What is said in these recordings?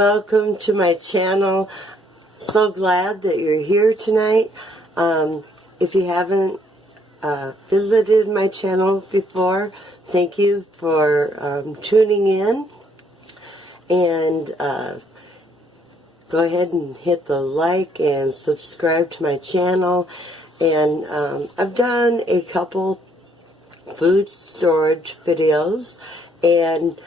welcome to my channel. So glad that you're here tonight. If you haven't visited my channel before, thank you for tuning in. And go ahead and hit the like and subscribe to my channel. And I've done a couple food storage videos, and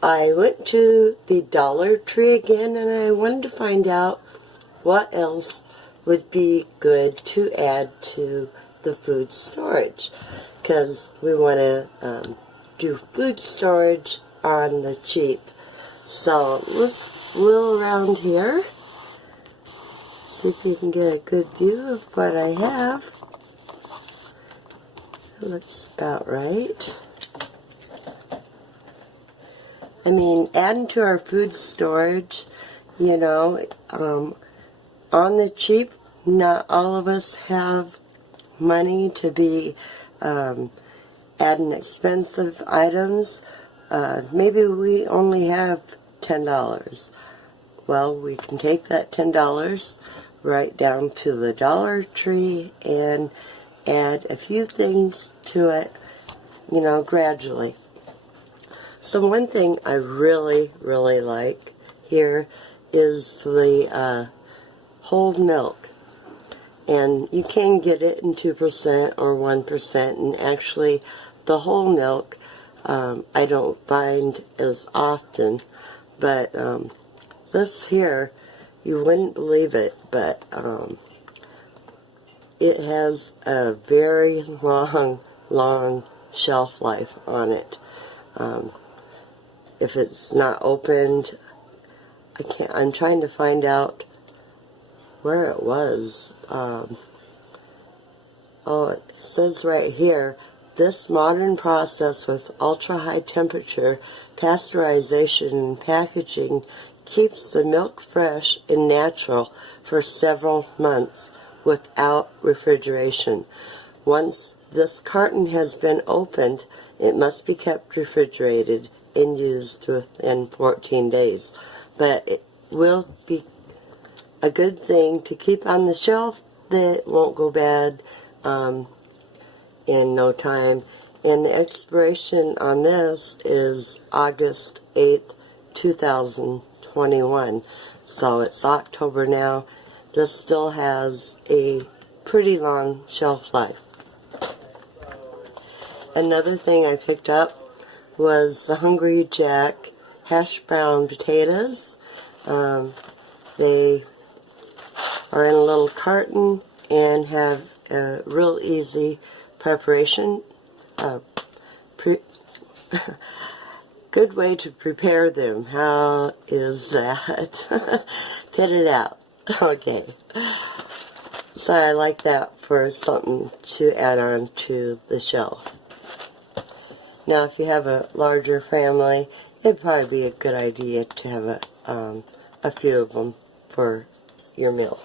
I went to the Dollar Tree again, and I wanted to find out what else would be good to add to the food storage, because we want to do food storage on the cheap. So let's wheel around here, see if you can get a good view of what I have. It looks about right. I mean, adding to our food storage, you know, on the cheap, not all of us have money to be adding expensive items. Maybe we only have $10. Well, we can take that $10 right down to the Dollar Tree and add a few things to it, you know, gradually. So one thing I really like here is the whole milk. And you can get it in 2% or 1%, and actually the whole milk I don't find as often, but this here, you wouldn't believe it, but it has a very long shelf life on it. If it's not opened, I'm trying to find out where it was. Oh, it says right here, this modern process with ultra-high temperature pasteurization and packaging keeps the milk fresh and natural for several months without refrigeration. Once this carton has been opened, it must be kept refrigerated and used within 14 days. But it will be a good thing to keep on the shelf that won't go bad in no time. And the expiration on this is August 8th, 2021. So it's October now. This still has a pretty long shelf life. Another thing I picked up was the Hungry Jack hash brown potatoes. They are in a little carton and have a real easy preparation. Good way to prepare them. How is that? Pit it out. Okay. So I like that for something to add on to the shelf. Now, if you have a larger family, it'd probably be a good idea to have a few of them for your meal.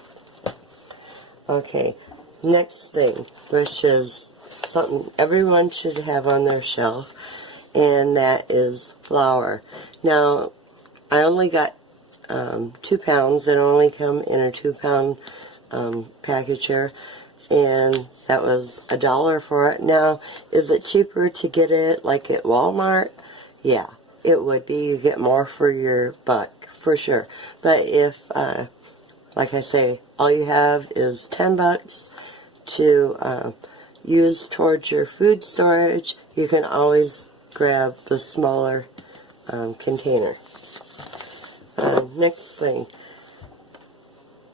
Okay, next thing, which is something everyone should have on their shelf, and that is flour. Now, I only got 2 pounds. It only come in a 2-pound package here, and that was $1 for it. Now, is it cheaper to get it like at Walmart? Yeah, it would be. You get more for your buck, for sure. But if, like I say, all you have is $10 to use towards your food storage, you can always grab the smaller container. Next thing,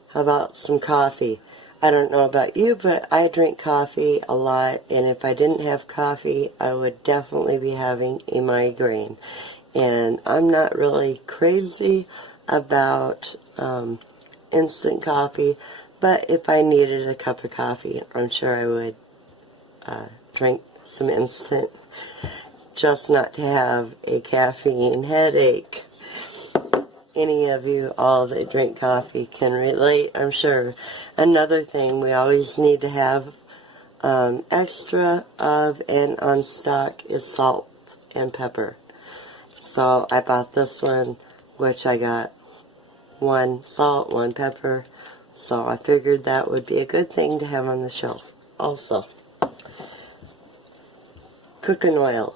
how about some coffee? I don't know about you, but I drink coffee a lot, and if I didn't have coffee, I would definitely be having a migraine. And I'm not really crazy about instant coffee, but if I needed a cup of coffee, I'm sure I would drink some instant, just not to have a caffeine headache. Any of you all that drink coffee can relate, I'm sure. Another thing we always need to have extra of and on stock is salt and pepper. So I bought this one which I got 1 salt, 1 pepper, so I figured that would be a good thing to have on the shelf. Also, cooking oil.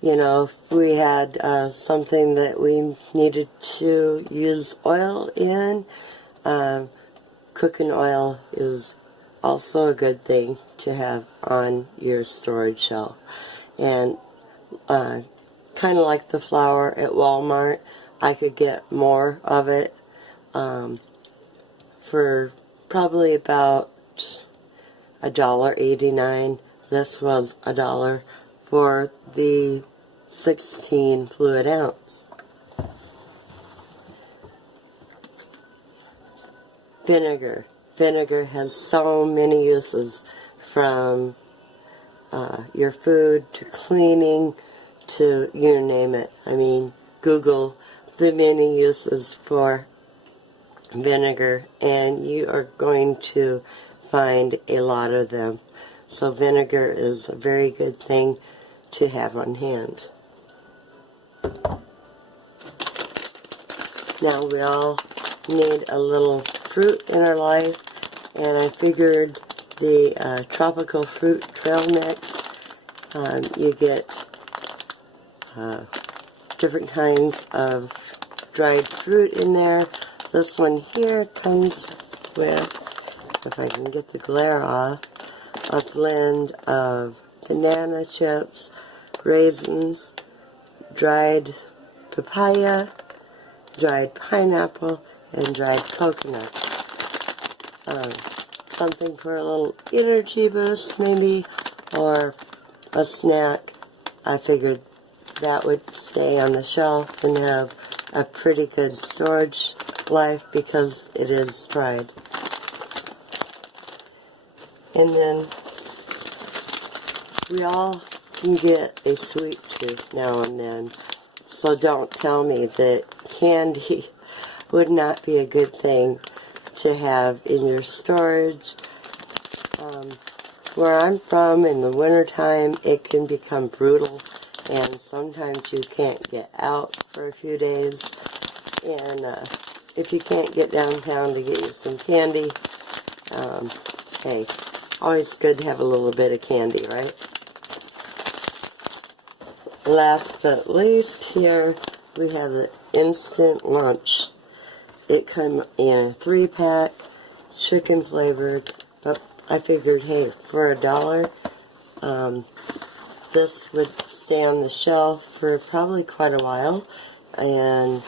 You know, if we had something that we needed to use oil in, cooking oil is also a good thing to have on your storage shelf. And kind of like the flour at Walmart, I could get more of it for probably about $1.89. This was $1 for the 16 fluid ounce. Vinegar. Vinegar has so many uses, from your food to cleaning to you name it. I mean, Google the many uses for vinegar and you are going to find a lot of them. So vinegar is a very good thing to have on hand. Now we all need a little fruit in our life, and I figured the tropical fruit trail mix, you get different kinds of dried fruit in there. This one here comes with, if I can get the glare off, a blend of banana chips, raisins, dried papaya, dried pineapple, and dried coconut. Something for a little energy boost maybe, or a snack. I figured that would stay on the shelf and have a pretty good storage life because it is dried. And then we all can get a sweet tooth now and then, so don't tell me that candy would not be a good thing to have in your storage. Where I'm from, in the wintertime, it can become brutal, and sometimes you can't get out for a few days. And if you can't get downtown to get you some candy, hey, always good to have a little bit of candy, right? Last but least, here we have the instant lunch. It comes in a 3-pack, chicken flavored, but I figured, hey, for $1, this would stay on the shelf for probably quite a while, and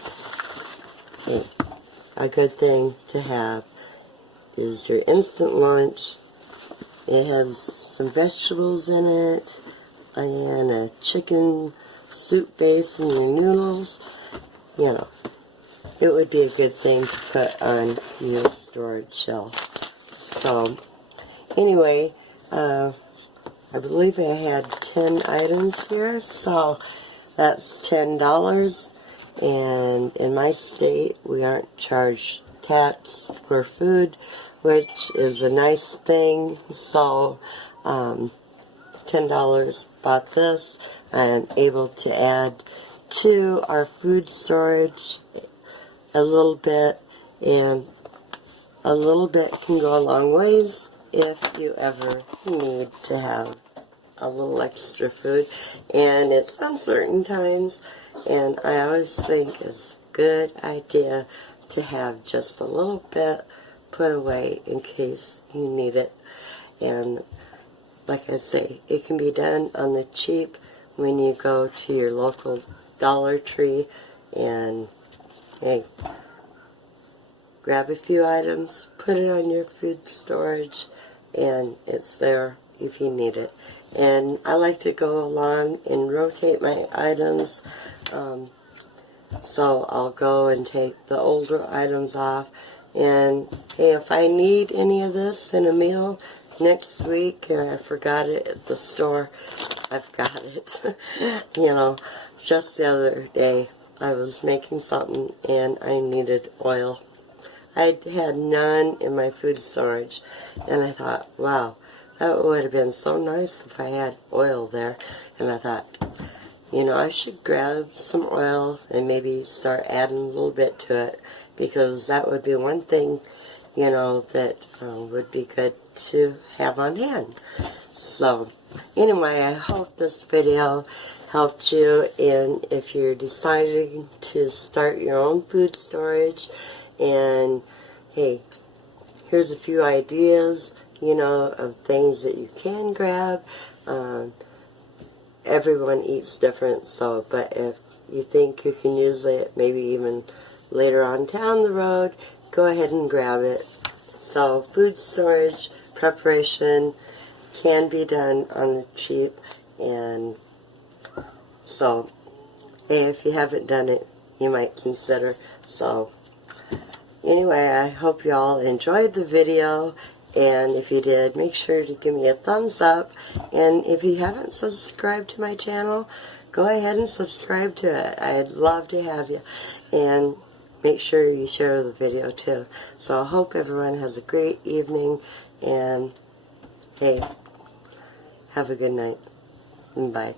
hey, a good thing to have is your instant lunch. It has some vegetables in it, and a chicken soup base in your noodles. You know, it would be a good thing to put on your storage shelf. So, anyway, I believe I had 10 items here, so that's $10. And in my state, we aren't charged tax for food, which is a nice thing. So, $10, bought this, and able to add to our food storage a little bit, and a little bit can go a long ways if you ever need to have a little extra food, and it's uncertain times, and I always think it's a good idea to have just a little bit put away in case you need it. And like I say, it can be done on the cheap when you go to your local Dollar Tree and, hey, grab a few items, put it on your food storage, and it's there if you need it. And I like to go along and rotate my items, so I'll go and take the older items off, and hey, if I need any of this in a meal next week and I forgot it at the store, I've got it. You know, just the other day I was making something and I needed oil. I had none in my food storage, and I thought, wow, that would have been so nice if I had oil there. And I thought, you know, I should grab some oil and maybe start adding a little bit to it, because that would be one thing, you know, that would be good to have on hand. So anyway, I hope this video helped you, and if you're deciding to start your own food storage, and hey, here's a few ideas, you know, of things that you can grab. Everyone eats different, so, but if you think you can use it maybe even later on down the road, go ahead and grab it. So food storage preparation can be done on the cheap, and so hey, if you haven't done it, you might consider. So anyway, I hope you all enjoyed the video, and if you did, make sure to give me a thumbs up, and if you haven't subscribed to my channel, go ahead and subscribe to it. I'd love to have you, and make sure you share the video too. So I hope everyone has a great evening, and hey, have a good night. Bye.